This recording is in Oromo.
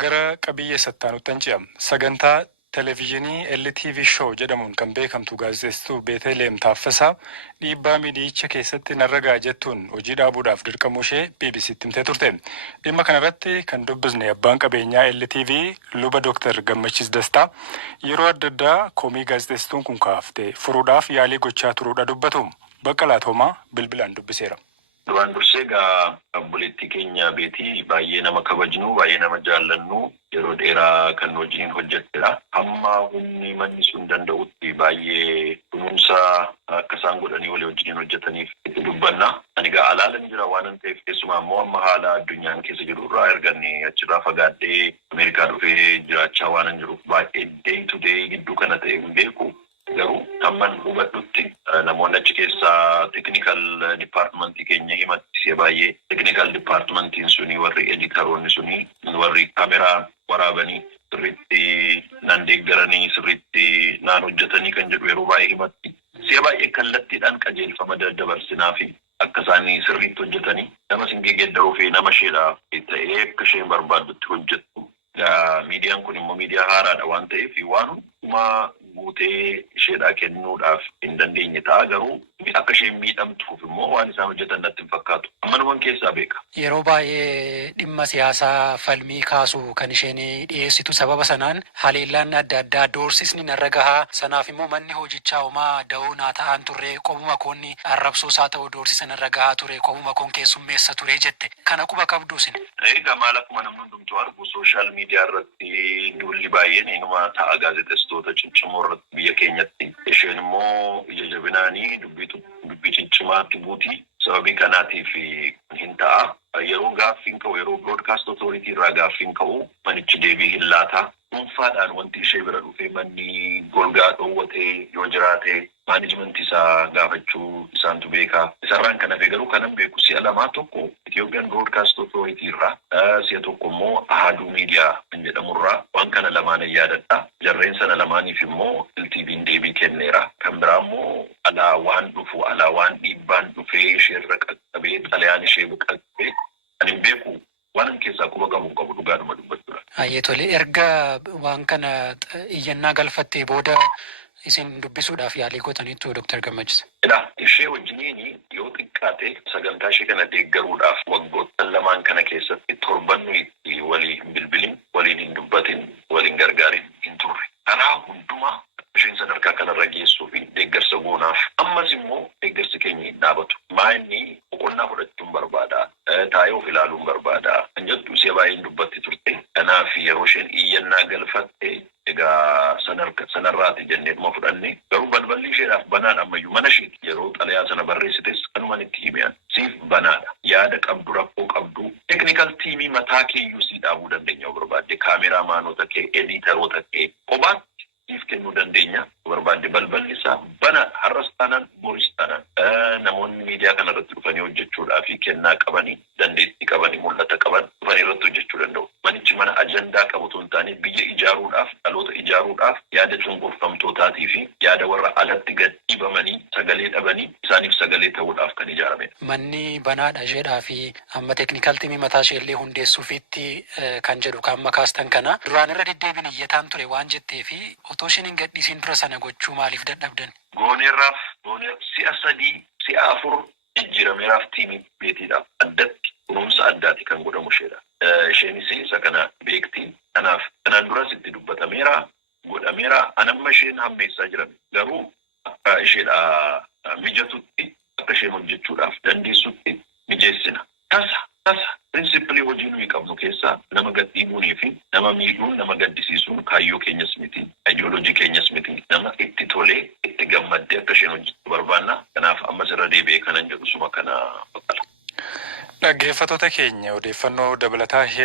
Gara qabiyyee sattaanutti ce'am. Sagantaa televezyiinii LTV show jedhamuun kan beekamtu gaazexeessituu Beeteleem Taaffasaa dhiibbaa miidiyicha keessatti narra ga'a jettuun hojii dhaabuudhaaf dirqamuu ishee BBC'tti himtee turte. Dhimma kanarratti kan dubbisne abbaan qabeenyaa LTV luba Dr. Gammachiis Dastaa yeroo adda addaa komii gaazexeessituun kun kaafte furuudhaaf yaalii gochaa turuudha dubbatu. Baqqalaa Toomaa bilbilaan dubbiseera. Duraan dursee egaa obboleettii keenya Beetii baay'ee nama kabajnu, baay'ee nama jaallannu, yeroo dheeraa kan wajjin hojjettedha. Hamma humni manni sun danda'utti baay'ee kunuunsa akka isaan godhanii walii wajjin hojjetaniif itti dubbanna. Ani egaa alaalan jira waan ta'eef keessumaa immoo amma haala addunyaan keessa jiru irraa erganni achirraa fagaadhee Ameerikaa dhufee jiraachaa waan jiruuf baay'ee day to day gidduu kana ta'e hin beeku. Garuu hamman hubadhutti namoonni achi keessaa technical departmentii keenya himatti baay'ee technical departmentiin suni warri editaroonni suni warri kaameraa waraabanii sirriitti nan deeggaranii sirriitti naan hojjetanii kan jedhu yeroo baay'ee himatti baay'ee kallattiidhaan qajeelfama daddabarsinaa fi akka isaanii sirriitti hojjetanii nama singee geeddaruu fi nama isheedhaa ta'ee akka isheen barbaaddutti hojjettu. Miidiyaan kun immoo miidiyaa haaraadha waan ta'eef waan hundumaa guutee isheedhaa kennuudhaaf hin dandeenye ta'a garuu akka isheen miidhamtuuf immoo waan isaan hojjetan natti hin fakkaatu. Ammanumaan keessaa beeka. Yeroo baay'ee dhimma siyaasaa falmii kaasuu kan isheen dhiyeessitu sababa sanaan haleellaan adda addaa doorsisni narra gahaa sanaaf immoo manni hojichaa homaa da'oo naa ta'an turre qobuma koonni arrabsoos haa ta'u doorsisa narra gahaa ture qobuma koon keessummeessa ture jette kana quba qabdu isin. Egaa maal akkuma namni hundumtuu argu sooshaal miidiyaa irratti duulli baay'een inuma ta'a gaazexeessitoota ciccimoo irratti biyya keenyatti isheen immoo ija jabinaanii dubbii ciccimaatti buutii sababii kanaatiif hin ta'a. Yeroo gaaffiin ka'u yeroo broadcast authority irraa gaaffiin ka'u manichi deebii hin laata. Dhuunfaadhaan wanti ishee bira dhufee manni golgaa dhoowwatee yoo jiraate maanijimentii isaa gaafachuu isaantu beeka. Isarraan kan hafe garuu kanan beeku si'a lamaa tokko Ethiopian Broadcast Authority irraa si'a tokko immoo Ahaduu Miidiyaa kan jedhamurraa waan kana lamaan yaadadha. Jarreen sana lamaaniif immoo LTV'n deebii kenneera. Kan biraa immoo alaa waan dhufu alaa waan dhiibbaan dhufee isheerra qaqqabee xalayaan ishee qaqqabee kan hin beeku waan keessaa quba qabu dhugaadhuma dubbachuudha. Tole erga waan kana iyyannaa galfattee booda isin dubbisuudhaaf yaalii gootaniittu Dr. Gammachiis. Ishee wajjiniin yoo xiqqaate sagantaa ishee kana deeggaruudhaaf waggoottan lamaan kana keessatti torban nuyi walii hin bilbilin, waliin hin dubbatin, waliin gargaarin hin turre. Karaa hundumaa isheen sadarkaa kanarra geessuu fi deeggarsa goonaaf ammas immoo deeggarsi keenya hin dhaabatu. Maa'inni boqonnaa fudhachuun barbaada. Taa'ee of ilaaluun barbaada. Kan jettu ishee baay'ee hin dubbatti turte. Kanaaf yeroo isheen iyyannaa galfatte egaa sanarraati jennee dhuma fudhanne garuu balballi isheedhaaf banaadha ammayyuu mana ishee yeroo xalayaa sana barreessites kanumaan itti himeen siif banaadha. Yaada qabdu rakkoo qabdu teknikal tiimii mataa keeyyuu sii dhaabuu dandeenya yoo barbaadde kaameraa maanota kee editaroota kee kophaatti siif kennuu dandeenya barbaadde balballi isaa banaadha. Har'as taanaan boris taanaan namoonni miidiyaa kanarratti dhufanii hojjechuudhaa fi kennaa qabanii dandeettii qabanii mul'ata qaban dhufanii irratti hojjechuu danda'u. Manichi mana ajandaa qabutu hin taane biyya ijaaruudhaaf dhaloota ijaaruudhaaf yaada cunqurfamtootaatii fi yaada warra alatti gad dhiibamanii sagalee dhabanii isaaniif sagalee ta'uudhaaf kan ijaaramedha. Manni banaadha isheedhaa fi amma teknikal tiimii mataa isheellee hundeessuufitti kan jedhu kan makaastan kana duraan irra deddeebiin iyyataan ture waan jettee fi otoo isheen hin gadhiisiin dura sana gochuu maaliif dadhabdan? Gooneerraaf si'a 3 si'a 4 jijjiirameeraaf tiimii Beetiidhaaf addatti kunuunsa addaati kan godhamu isheedha. Isheenis isa kana beekti. Kanaaf kanaan duras itti dubbatameera godhameera anamma isheen hammeessaa jiran garuu akka isheedha mijatutti akka isheen hojjechuudhaaf dandeessutti mijeessina. Tasa pirinsipilii hojii nuyi qabnu keessaa nama gadhiibuunii fi nama miidhuun nama gaddisiisuun kaayyoo keenyas miti ayidiyooloojii keenyas miti nama itti tolee itti gammaddee akka isheen hojjechuu barbaanna. Kanaaf ammas irra deebi'ee kanan jedhu suma kana baqqala. Dhaggeeffattoota keenya odeeffannoo dabalataa